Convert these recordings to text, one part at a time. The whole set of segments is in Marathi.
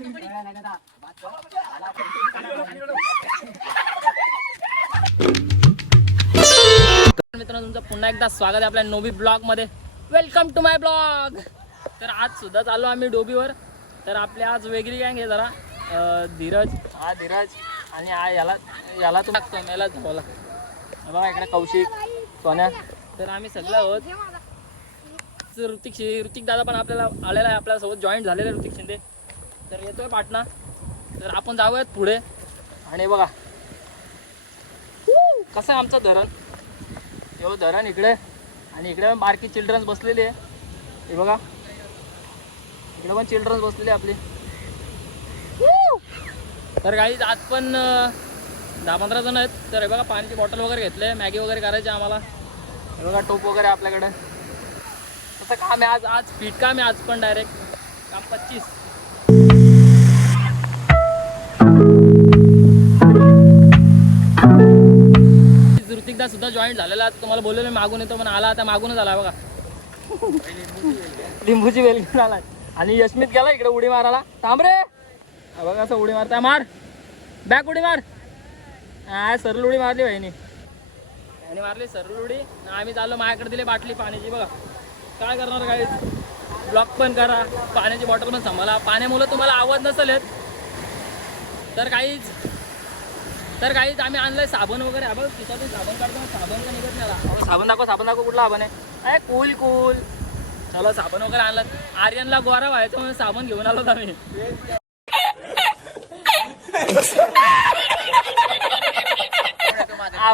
मित्रांनो तुमचं पुन्हा एकदा स्वागत आहे आपल्या नोबी ब्लॉग मध्ये. Welcome to my blog. तर आज सुद्धा चाललो आम्ही डोबीवर. तर आपल्या आज वेगळी गँग आहे जरा. धीरज आणि याला तू टाकतो मला धावाला बघा इकडे कौशिक सोन्या. तर आम्ही सगळं आहोत. ऋतिक दादा पण आपल्याला आलेला आहे, आपल्यासोबत जॉईंट झालेला आहे ऋतिक शिंदे. तर येतोय पाटणा. तर आपण जाऊयात पुढे. आणि बघा कसं आहे आमचं धरण. एवढं धरण इकडे आणि इकडे बारकी चिल्ड्रन्स बसलेली आहे. हे बघा इकडे पण चिल्ड्रन्स बसलेली आपली. तर काही आज पण 10-15 जण आहेत. तर हे बघा पाण्याची बॉटल वगैरे घेतले, मॅगी वगैरे करायची आम्हाला. हे बघा टोप वगैरे आपल्याकडे. तसं काम आहे आज स्पीड काम आहे आज पण. डायरेक्ट काम 25. ऋतिकदा सुद्धा जॉईन झालेला. तुम्हाला बोललेलो मागून येतो पण आला. आता मागूनच आला बघा. लिंबूची वेल घेऊन आला. आणि यशमित गेला इकडे उडी मारायला. थांब रे बघा असं उडी मारता. मार बॅक उडी मार. सरळ उडी मारली बहिणी आणि मारली सरळ उडी. आम्ही चाललो. माझ्याकडे दिली बाटली पाण्याची. बघा काय करणार काय. ब्लॉक पण करा, पाण्याची बॉटल पण सांभाळा. पाण्यामुळे तुम्हाला आवाज नसेल येत. तर काहीच आम्ही आणलंय साबण वगैरे. बघ तिथं साबण काढतो. साबण का निघत नाही. साबण दाखव कुठला साबण आहे. अरे कूल चला साबण वगैरे आणलं. आर्यनला गोरा व्हायचं म्हणून साबण घेऊन आलो आम्ही.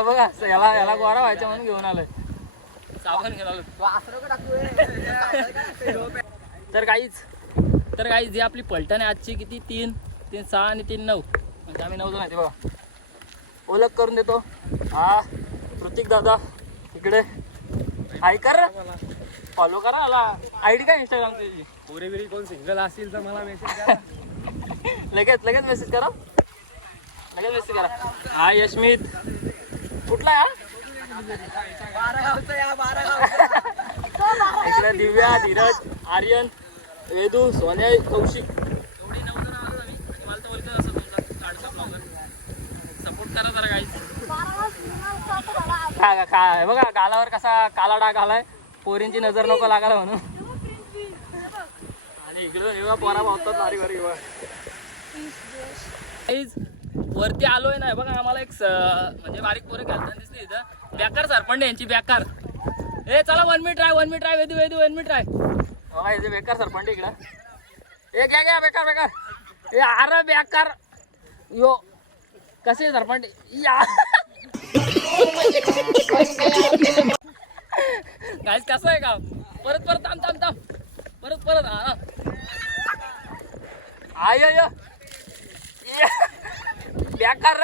बघा याला गोरा व्हायचं म्हणून घेऊन आलोय. साबण घेऊन आलो. तर काहीच जी आपली पलटण आहे आजची किती 3, 6 आणि 3, 9 म्हणजे आम्ही 9 जण आहे. बघा ओळख करून देतो. हा ऋतिक दादा इकडे. हाय कर, फॉलो करा. आला आयडी काय इंस्टाग्राम त्याची. पुरेबिरी कोण सिंगल असेल तर मला मेसेज करा. लगेच मेसेज करा. हा यशमित कुठला आहे. इकडे दिव्या, धीरज, आर्यन, वेदू, सोन्या, कौशिक. एवढी 9 जण आलो आम्ही. मला तर बोलतो असं तुमचा काढचा ब्लॉगर सपोर्ट करा जरा. काय बघा गालावर कसा काला डाग आलाय. पोरींची नजर नको लागायला म्हणून. आणि इकडे पोरा भावतात भारी वरती आलोय ना. बघा आम्हाला एक म्हणजे बारीक पोरं घालताना दिसते इथं. बेकार सरपंच यांची बेकार. चला 1 minute try Vedu 1 minute try. बघा याचे बेकार सरपंच इकडं. घ्या बेकार. अरे बेकार यो कसे सरपंच या. गाईस कसं आहे का. परत थांब परत हा आय बेकार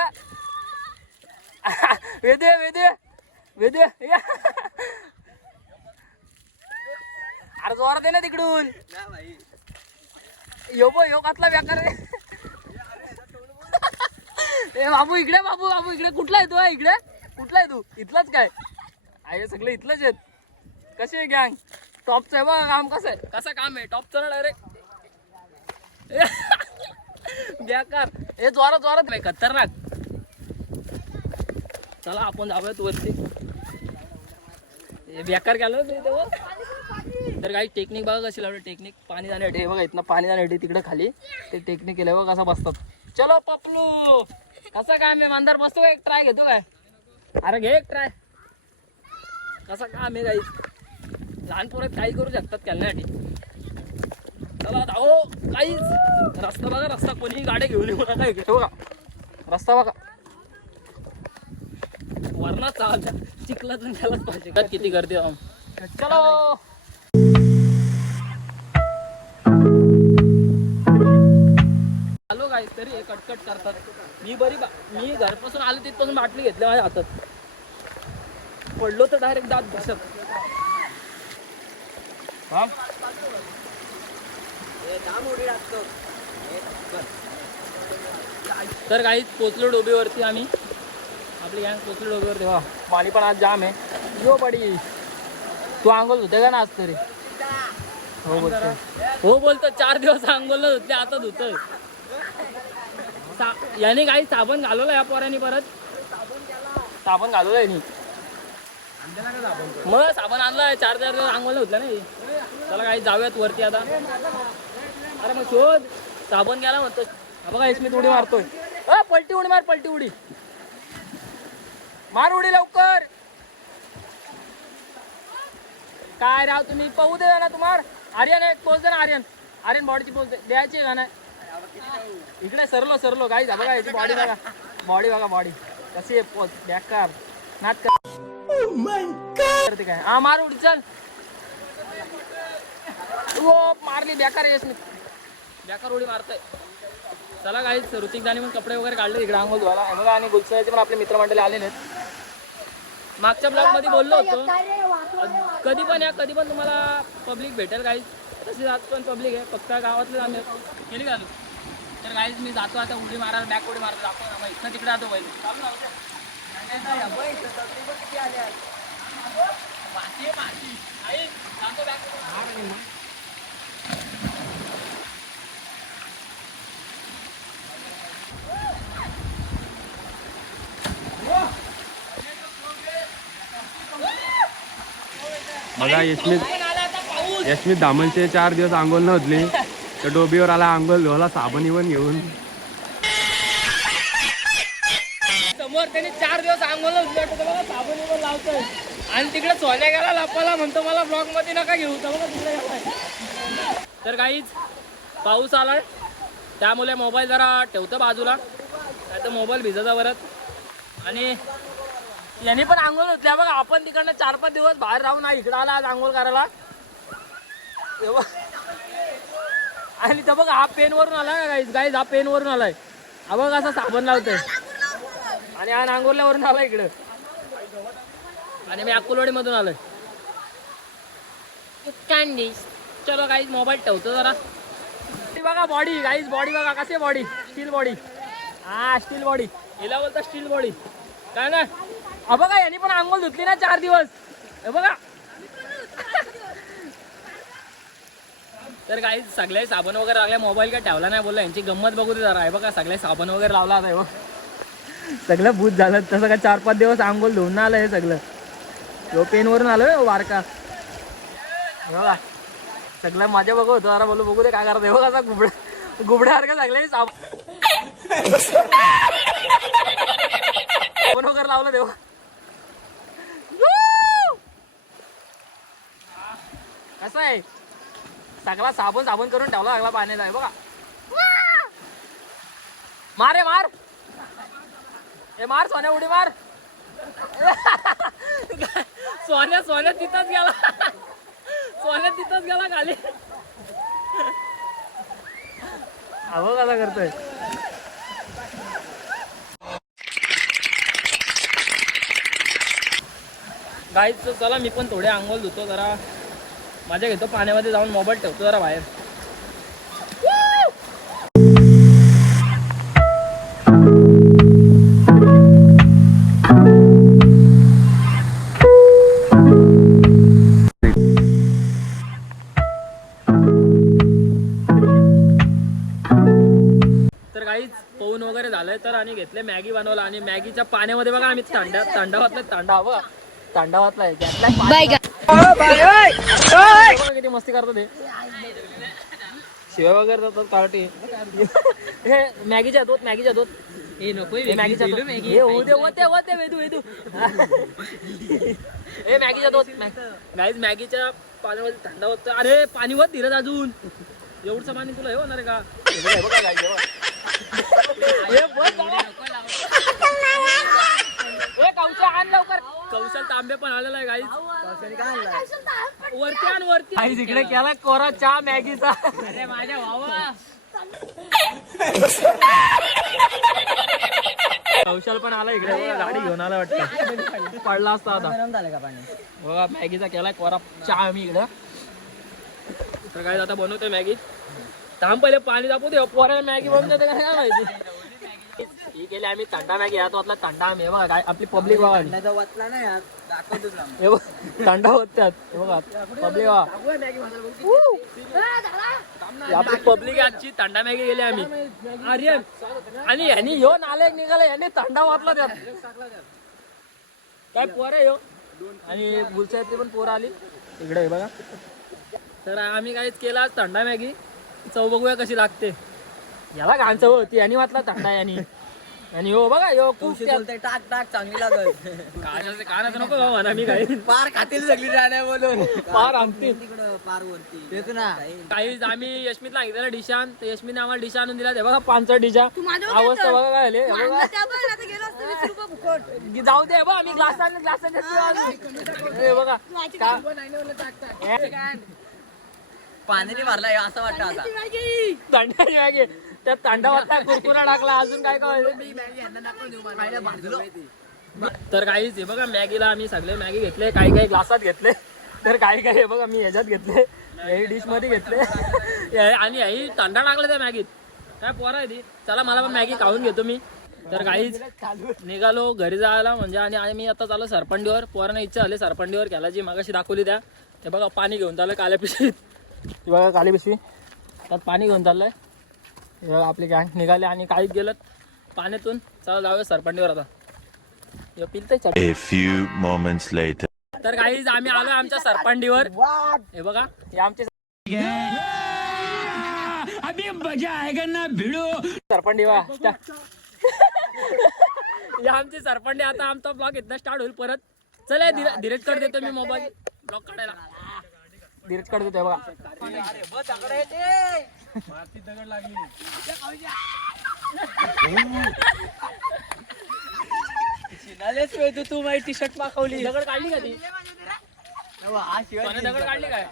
वेदे अरे जोर दे ना तिकडून. यो घातला बेकार. बाबू इकडे कुठला आहे तू. इथलाच काय आहे सगळे इथलंच आहेत. कसे आहे गँग. टॉपचं आहे बघा काम. कसं काम आहे टॉपचं ना. डायरेक्ट बेकार. जोरात नाही खतरनाक. चला आपण जाऊयात वरती. बेकार केलं तेव्हा. तर काही टेक्निक बघा कशी लावली. टेक्निक पाणी जाण्यासाठी. बघा इथनं पाणी जाण्यासाठी तिकडे खाली ते टेक्निक केलं बघा कसं बसतात. चलो पपलू कसं काम आहे. मांदार बसतो का. एक ट्राय घेतो काय. अरे घे एक ट्राय. कसं काम आहे काही. लहान पोरात काही करू शकतात खेळण्यासाठी. चला जाओ. काहीच रस्ता कोणी गाड्या घेऊन येऊ नका. इकडे बघा रस्ता बघा. वरना चालता चिखलातून त्यालाच पाहिजे. किती गर्दी. चलो आलो काय तरी हे कटकट करतात. मी घरपासून आलो तिथपासून बाटली घेतली माझ्या हातात. पडलो तर डायरेक्ट दात बसत. तर काहीच पोचलो डोबीवरती आम्ही. आपली गँग पोचलो डोबीवरती. वा पाणी पण आज जाम आहे. यो पडी तू आंघोळ होते का ना आज तरी. हो बोलतो 4 दिवस आंघोळ धुतले आता धुतोय. याने काही साबण घालवलं या पोरांनी परत साबण घालवलं याने मग साबण आणलाय 4 दिवस अंघोळ होतला नाही चला काही जाऊयात वरती आता अरे मग शोध साबण गेला म्हणतो बघा मी उडी मारतोय पलटी उडी मार पलटी उडी मार उडी लवकर काय राव तुम्ही पाहू दे ना तुम्हाला आर्यन एक पोच दे ना आर्यन बॉडीची पोच द्यायची का नाही इकडे सरलो काही बघा याची बॉडी बघा बॉडी कशी आहे पोच बेकार नाच करते काय हा मार उडी चल मारली बेकार यशमित बेकार उडी मारतोय चला काही ऋतिक दानी मग कपडे वगैरे काढले इकडे आंघोळ धुवायला बघा आणि गुलसराचे पण आपले मित्रमंडळी आलेले आहेत मागच्या ब्लॉग मध्ये बोललो होतो कधी पण तुम्हाला पब्लिक भेटेल काही तशी आज पण पब्लिक आहे फक्त गावातले आम्ही केली घालू तर काहीच मी जातो आता उडी मारायला बॅक उडी मारतो दाखव ना इथं तिकडे जातो पहिले बघा यशमित दामनचे 4 दिवस आंघोळ नव्हतली तर डोबीवर आला आंघोळ धुवायला साबण इवन घेऊन समोर त्याने 4 दिवस आंघोळ बघा साबण इवन लावतोय आणि तिकडे सोन्या गेला लपाला म्हणतो मला ब्लॉग मध्ये नका घेऊ तर बघा तिकडे गेलाय तर काहीच पाऊस आलाय त्यामुळे मोबाईल जरा ठेवतो बाजूला नाही तर मोबाईल भिजायचा परत आणि यांनी पण आंघोळ होतल्या बघा आपण तिकडनं 4-5 दिवस बाहेर राहून इकडं आला आज आंघोळ करायला आणि तर बघा हा पेन वरून आलाय गाईज हा पेन वरून आलाय हा बघा असा साबण लावतोय आणि हा नांगोरल्यावरून आलाय इकडं आणि मी अक्कलवाडी मधून आलोय चलो गाईज मोबाईल ठेवतो जरा बघा बॉडी गाईज बॉडी बघा कसे बॉडी स्टील बॉडी हा स्टील बॉडी हिला बोलता स्टील बॉडी काय ना बघा यांनी पण आंघोळ धुतली ना 4 दिवस हे बघा तर काही सगळे साबण वगैरे लागले मोबाईल काय ठेवला नाही बोलला यांची गंमत बघू दे जरा आहे बघा सगळे साबण वगैरे लावला आता सगळं भूत झालं तसं काय 4-5 दिवस आंघोळ धुवून आलं हे सगळं पेनवरून आलं वारका बघा सगळं माझ्या बघू होतो जरा बोलू बघू दे काय करत बघा असा गुबड्यासारखं सगळे साबण वगैरे लावलं देव कसं आहे सगळा साबण करून ठेवला लागला पाण्याचा आहे बघा मार रे मार ए मार सोन्या उडी मार सोन्या तिथंच गेला खाली अहो कसा करतोय गाईच चला मी पण थोडे आंघोळ धुतो जरा माझ्या घेतो पाण्यामध्ये जाऊन मोबाईल ठेवतो जरा बाहेर तर काहीच पोहून वगैरे झालंय तर आणि घेतले मॅगी बनवला आणि मॅगीच्या पाण्यामध्ये बघा आम्ही तांडा वाचलाय किती मस्ती करतो ते शिवाय वगैरे जातात कार्टी हे मॅगीच्या दूध हे नको मॅगीच्या हे मॅगीच्या दूध गाईज मॅगीच्या पाण्यामध्ये थंडा होत अरे पाणी होत धीरज अजून एवढं पाणी तुला हे होणार आहे का कौशल तांबे पण आलेला आहे गाईज वरती तिकडे केला कोरा चहा मॅगीचा अरे माझ्या भावा कौशल पण आला इकडे गाडी घेऊन आला वाटतं पडला असता आता बघा मॅगीचा केलाय कोरा चहा मी इकडं तर काय आता बनवतोय मॅगी थांब पहिले पाणी तापू दे पोराला मॅगी बनवते काय माहिती ही केली आम्ही थंडा मॅगी यात वाटला थंडा आम्ही बघा आपली पब्लिक बघा हे बघ थंड होत्यात. हे बघा पब्लिक आपली पब्लिक आजची थंडा मॅगी गेली आम्ही. आर्यन आणि यांनी ह्यो नालेक निघाला, यांनी थंडा वाटला त्यात. काय पोर आहे ह्यो. आणि बुलच्यातली पण पोरं आली इकडे. हे बघा तर आम्ही काहीच केला आज थंडा मॅगी. चव बघूया कशी लागते. याला घाण चव होती, यांनी वाटला थंडा यांनी. आणि हो बघा यो खूप टाक टाक चांगली लागत. कानाचं नको गाव म्हणा. मी काही पार खातील सगळी जाण्या बोलून पार आमची तिकडं पार वरती तेच ना. काही आम्ही यशमीत सांगितलं डिशान, तर यशमीने आम्हाला डिशा आणून दिला. ते बघा 5 डिशा. अवस्था बघा काय झाली. जाऊ दे बघा आम्ही ग्लास बघा पाण्याने भरला असं वाटतं आता. थंडाची मॅगी त्यात थंडा वाटला, कुरकुरा टाकला, अजून काय काय. तर काहीच हे बघा मॅगीला आम्ही सगळे मॅगी घेतले. काही काही ग्लासात घेतले, तर काही काही हे बघा मी ह्याच्यात घेतले, हे डिश मध्ये घेतले. आणि ही थंडा टाकला त्या मॅगीत. काय पोरा आहे ती. चला मला पण मॅगी खाऊन घेतो मी. तर काहीच निघालो घरी जायला म्हणजे. आणि मी आता चाललो सरपंडीवर. पोरांना इच्छा झाली सरपंडीवर खेळायची, मगाशी दाखवली त्या. ते बघा पाणी घेऊन चाललं काल्या पिशवीत. बघा काली पिशवी त्यात पाणी घेऊन चाललंय. आपली गँग निघाले आणि काहीच गेलं पाण्यातून. चला जाऊया सरपंडीवर आता. A few moments later. तर काहीच आम्ही आलो आमच्या सरपंडीवर. हे बघा हे आमचे सरपंडी वा आमची सरपंडी. आता आमचा ब्लॉग इथं स्टार्ट होईल परत. चला धीरज कर देतो मी मोबाईल ब्लॉग काढायला. धीरज कर देतो बघा. तू माझी टी शर्ट मागवली. दगड काढली का ती. दगड काढली काय.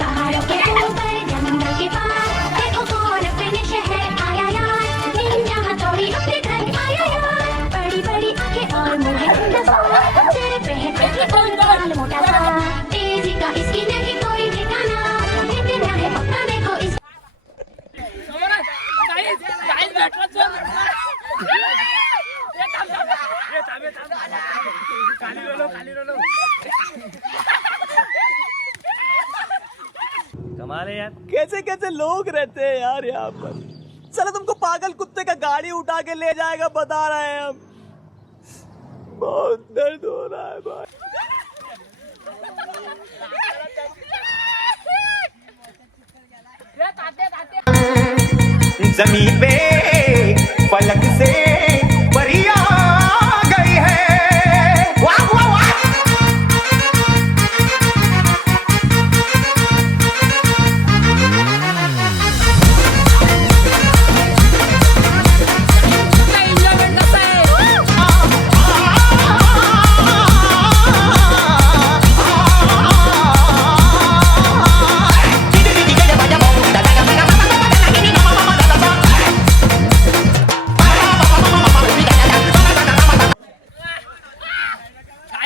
पहाड़ों के ऊपर जंगल के पार देखो कौन अपने शहर आया यार. यहाँ थोड़ी अपने घर आया यार. बड़ी बड़ी आंखें और मुंह है गंदा सा. सिर पे है टोपी और बाल मोटा सा. तेजी का इसकी नहीं कोई ठिकाना. इतना है पक्का देखो इस. कमाल है यार. कैसे कैसे लोग रहते हैं यार यहाँ पर. चलो तुमको पागल कुत्ते का गाड़ी उठा के ले जाएगा बता रहे हैं हम. बहुत दर्द हो रहा है भाई. जमीन पे फलक से परियां गई है. वाह वाह वाह.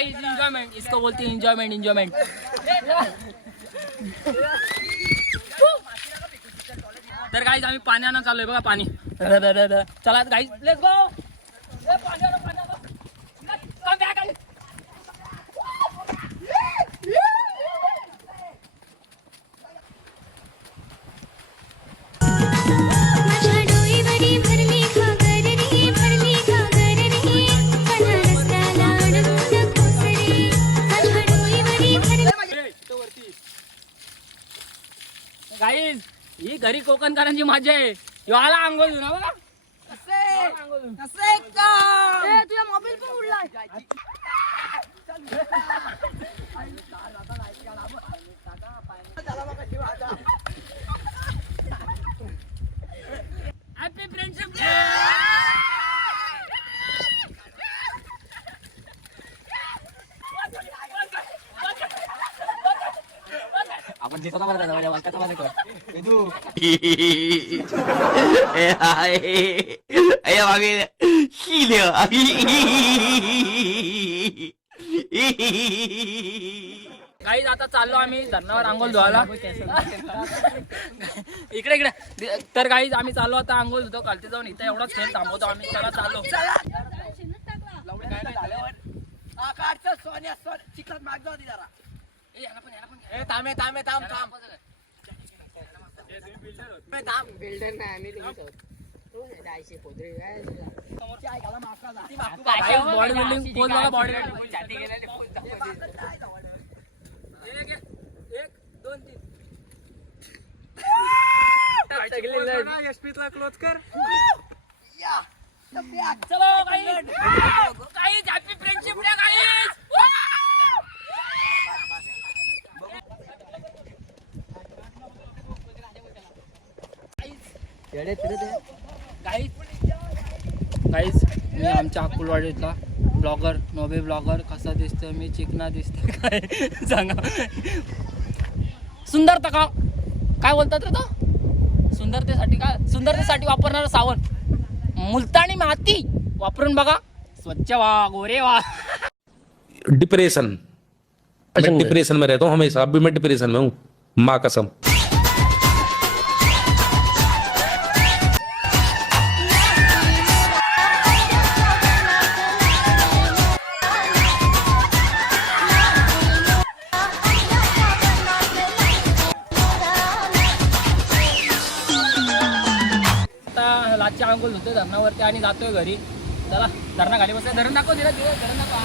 एन्जॉयमेंट इसको बोलते हैं. Enjoyment enjoyment. तर गाईज आम्ही पाण्यानं चाललोय बघा. पाणी चला गाईज लेट्स गो. माझ्या डोईवरी भरली घागर रे. भरली घागर रे. मला रस्त्याला अडवून नको रे. माझ्या डोईवरी भरली. गाईज ही घरी कोकणकरांची मजा आहे. ह्यो आला आंघोळ घेऊन बघा. तुझा मोबाईल पण उडलाय. Happy friendship day. आपण जे कसा काही आता चाललो आम्ही धरणावर आंघोळ धुवायला. इकडे इकडे. तर काही आम्ही चाललो आता आंघोळ धुतो. खालती जाऊन इथे एवढाच खेळ थांबवतो आम्ही. चला चाललो. बॉडी बिल्डिंग पोच बघा. बॉडी यशप्रीतला क्लोज कर. चलो काही हॅपी फ्रेंडशिप डे काही. गाईज मी आमच्या अकुलवाडीतला ब्लॉगर नोबे ब्लॉगर. कसा दिसतोय मी? चिकना दिसतोय काय सांगा. सुंदरता का काय बोलतात रे तो? सुंदरतेसाठी वापरणारा साबण मुलतानी माती वापरून बघा. स्वच्छ व्हा, गोरे व्हा. डिप्रेशन, मैं डिप्रेशन में रहता हूँ हमेशा. अभी मैं डिप्रेशन में हूँ, माँ कसम. आता लाचच्या आंघोळ होतोय धरणावरती आणि जातोय घरी. चला धरणा खाली बसतोय. धरण दाखव दिला धरण दाखव.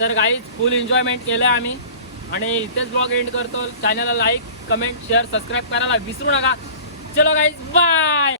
तर गाईज फुल एन्जॉयमेंट केलं आम्ही आणि इथेच ब्लॉग एंड करतो. चॅनलला लाईक कमेंट शेअर सबस्क्राईब करायला विसरू नका. चलो गाईज बाय.